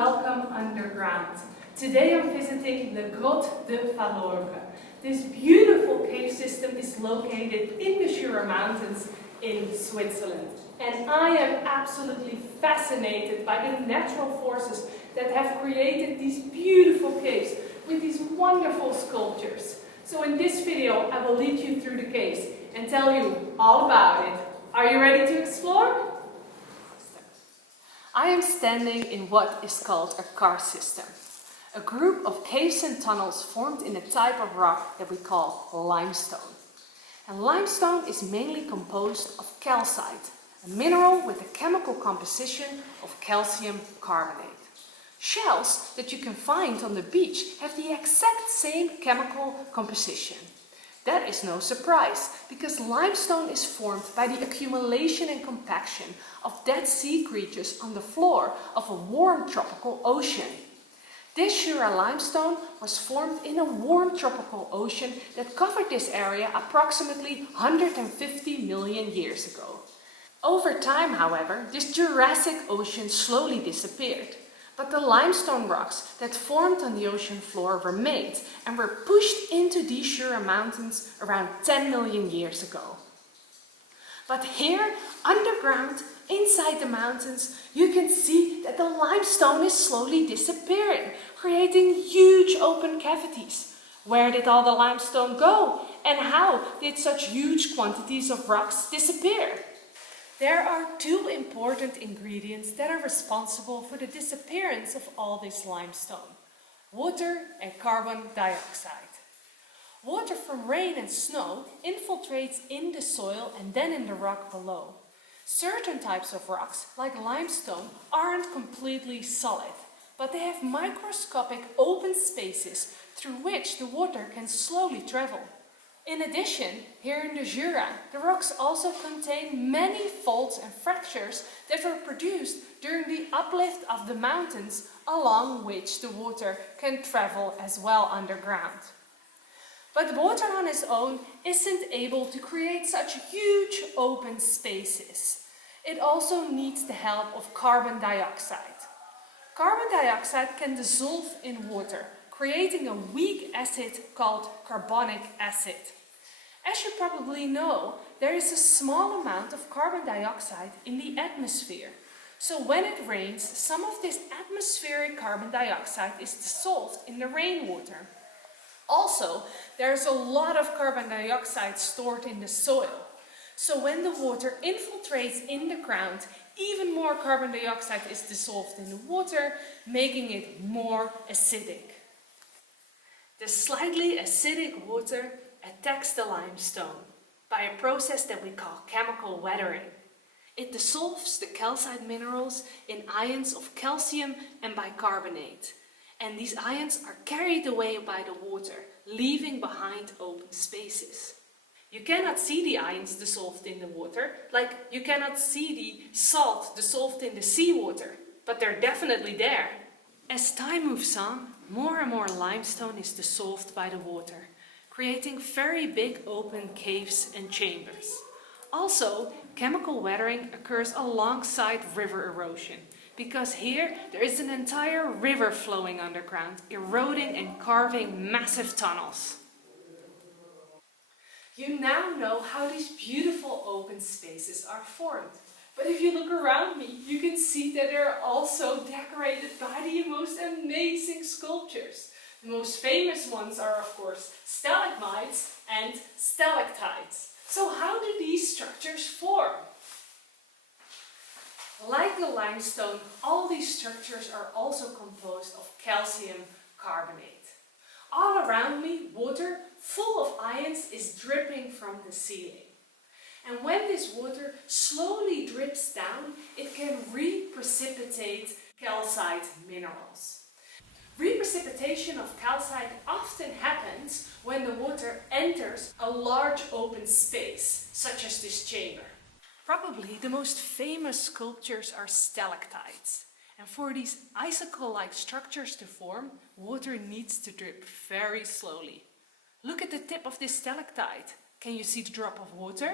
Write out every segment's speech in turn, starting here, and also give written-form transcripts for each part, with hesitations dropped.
welcome underground. Today I'm visiting the Grottes de Vallorbe. This beautiful cave system is located in the Jura Mountains in Switzerland. And I am absolutely fascinated by the natural forces that have created these beautiful caves with these wonderful sculptures. So in this video I will lead you through the caves and tell you all about it. Are you ready to explore? I am standing in what is called a Karst-system, a group of caves and tunnels formed in a type of rock that we call limestone. And limestone is mainly composed of calcite, a mineral with a chemical composition of calcium carbonate. Shells that you can find on the beach have the exact same chemical composition. That is no surprise, because limestone is formed by the accumulation and compaction of dead sea creatures on the floor of a warm tropical ocean. This Jura limestone was formed in a warm tropical ocean that covered this area approximately 150 million years ago. Over time, however, this Jurassic ocean slowly disappeared. But the limestone rocks that formed on the ocean floor remained and were pushed into these Jura Mountains around 10 million years ago. But here, underground, inside the mountains, you can see that the limestone is slowly disappearing, creating huge open cavities. Where did all the limestone go? And how did such huge quantities of rocks disappear? There are two important ingredients that are responsible for the disappearance of all this limestone: water and carbon dioxide. Water from rain and snow infiltrates in the soil and then in the rock below. Certain types of rocks, like limestone, aren't completely solid, but they have microscopic open spaces through which the water can slowly travel. In addition, here in the Jura, the rocks also contain many faults and fractures that were produced during the uplift of the mountains, along which the water can travel as well underground. But water on its own isn't able to create such huge open spaces. It also needs the help of carbon dioxide. Carbon dioxide can dissolve in water, creating a weak acid called carbonic acid. As you probably know, there is a small amount of carbon dioxide in the atmosphere. So when it rains, some of this atmospheric carbon dioxide is dissolved in the rainwater. Also, there's a lot of carbon dioxide stored in the soil. So when the water infiltrates in the ground, even more carbon dioxide is dissolved in the water, making it more acidic. The slightly acidic water attacks the limestone by a process that we call chemical weathering. It dissolves the calcite minerals in ions of calcium and bicarbonate, and these ions are carried away by the water, leaving behind open spaces. You cannot see the ions dissolved in the water, like you cannot see the salt dissolved in the seawater, but they're definitely there. As time moves on, more and more limestone is dissolved by the water, creating very big open caves and chambers. Also, chemical weathering occurs alongside river erosion, because here there is an entire river flowing underground, eroding and carving massive tunnels. You now know how these beautiful open spaces are formed. But if you look around me, you can see that they are also decorated by the most amazing sculptures. The most famous ones are, of course, stalagmites and stalactites. So how do these structures form? Like the limestone, all these structures are also composed of calcium carbonate. All around me, water full of ions is dripping from the ceiling. And when this water slowly drips down, it can reprecipitate calcite minerals. Reprecipitation of calcite often happens when the water enters a large open space, such as this chamber. Probably the most famous sculptures are stalactites. And for these icicle-like structures to form, water needs to drip very slowly. Look at the tip of this stalactite. Can you see the drop of water?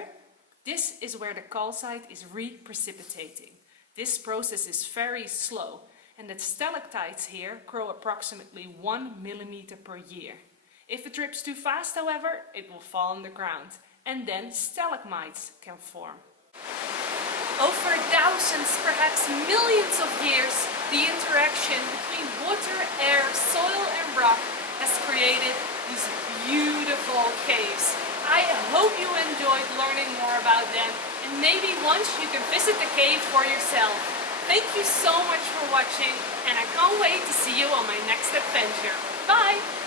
This is where the calcite is reprecipitating. This process is very slow, and the stalactites here grow approximately 1 millimeter per year. If it drips too fast, however, it will fall on the ground, and then stalagmites can form. Over thousands, perhaps millions of years, the interaction between water, air, soil and rock has created these beautiful caves. I hope you enjoyed learning more about them, and maybe once you can visit the cave for yourself. Thank you so much for watching, and I can't wait to see you on my next adventure. Bye!